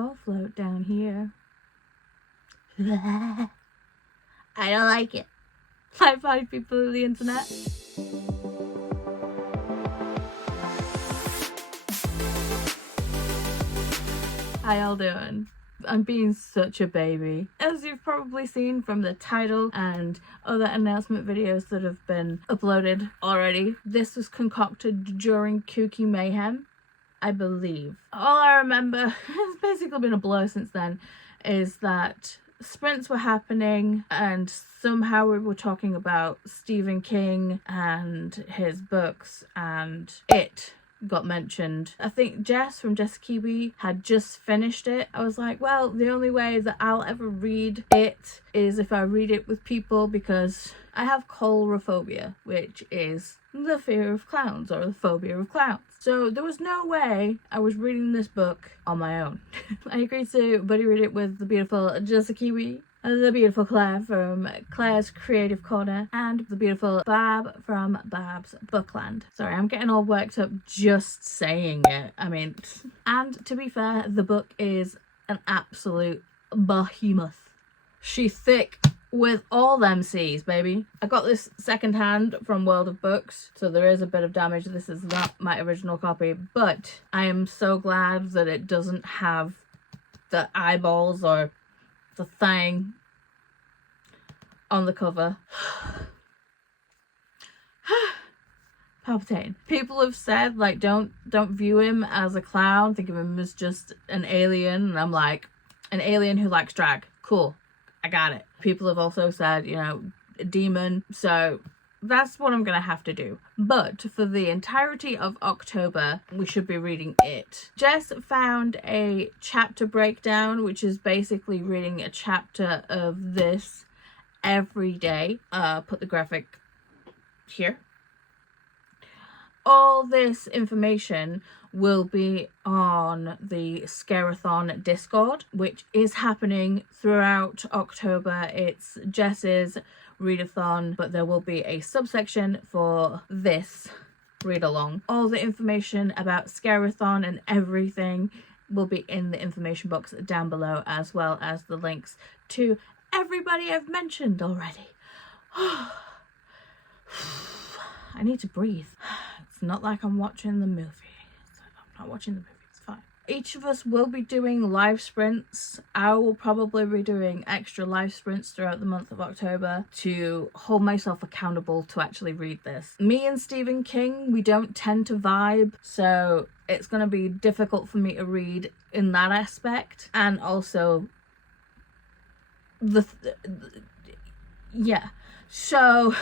all float down here. I don't like it. High five, people of the internet. How y'all doing? I'm being such a baby. As you've probably seen from the title and other announcement videos that have been uploaded already, this was concocted during Kooky Mayhem, I believe. All I remember, it's basically been a blur since then, is that sprints were happening and somehow we were talking about Stephen King and his books, and it got mentioned. I think Jess from Jess Kiwi had just finished it. I was like, well, the only way that I'll ever read it is if I read it with people, because I have coulrophobia, which is the fear of clowns or the phobia of clowns. So there was no way I was reading this book on my own. I agreed to buddy read it with the beautiful Jess Kiwi, the beautiful Claire from Claire's Creative Corner, and the beautiful Bab from Bab's Bookland. Sorry, I'm getting all worked up just saying it. I mean, and to be fair, the book is an absolute behemoth. She's thick with all them C's, baby. I got this secondhand from World of Books, so there is a bit of damage. This is not my original copy, but I am so glad that it doesn't have the eyeballs or the thing on the cover. Palpitating. People have said, like, don't view him as a clown, think of him as just an alien, and I'm like, an alien who likes drag. Cool, I got it. People have also said, you know, a demon, so that's what I'm gonna have to do. But for the entirety of October, we should be reading it. Jess found a chapter breakdown, which is basically reading a chapter of this every day. Put the graphic here. All this information will be on the Scarathon Discord, which is happening throughout October. It's Jess's readathon, but there will be a subsection for this read along. All the information about Scarathon and everything will be in the information box down below, as well as the links to everybody I've mentioned already. I need to breathe. It's not like I'm watching the movie. I'm not watching the movie. It's fine. Each of us will be doing live sprints. I will probably be doing extra live sprints throughout the month of October to hold myself accountable to actually read this. Me and Stephen King, we don't tend to vibe, so it's going to be difficult for me to read in that aspect. And also, yeah. So,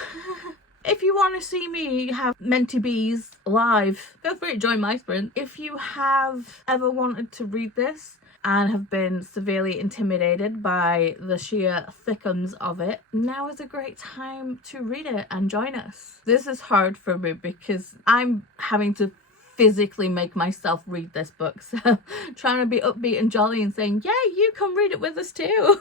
if you want to see me have Menti Bees live, feel free to join my sprint. If you have ever wanted to read this and have been severely intimidated by the sheer thickums of it, now is a great time to read it and join us. This is hard for me because I'm having to physically make myself read this book, so trying to be upbeat and jolly and saying, yeah, you come read it with us too.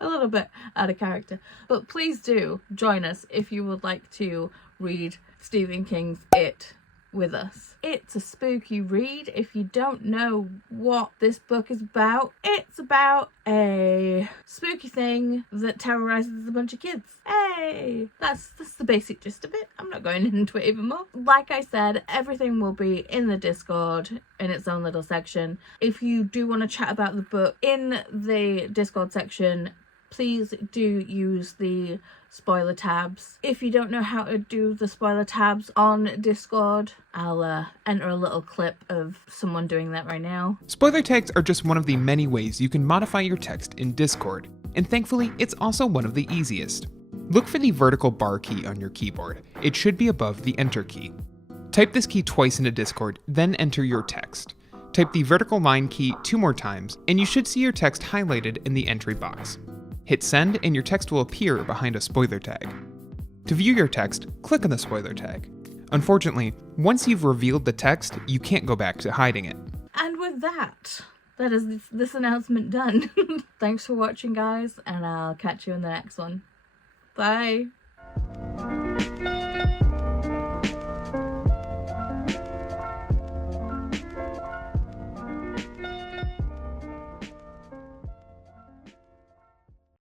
A little bit out of character, but please do join us if you would like to read Stephen King's It with us. It's a spooky read. If you don't know what this book is about, it's about a spooky thing that terrorizes a bunch of kids. Hey, that's the basic gist of it. I'm not going into it even more. Like I said, everything will be in the Discord in its own little section. If you do want to chat about the book in the Discord section, please do use the spoiler tabs. If you don't know how to do the spoiler tabs on Discord, I'll enter a little clip of someone doing that right now. Spoiler tags are just one of the many ways you can modify your text in Discord, and thankfully it's also one of the easiest. Look for the vertical bar key on your keyboard. It should be above the enter key. Type this key twice into Discord, then enter your text. Type the vertical line key 2 more times, and you should see your text highlighted in the entry box. Hit send and your text will appear behind a spoiler tag. To view your text, click on the spoiler tag. Unfortunately, once you've revealed the text, you can't go back to hiding it. And with that is this announcement done. Thanks for watching, guys, and I'll catch you in the next one. Bye.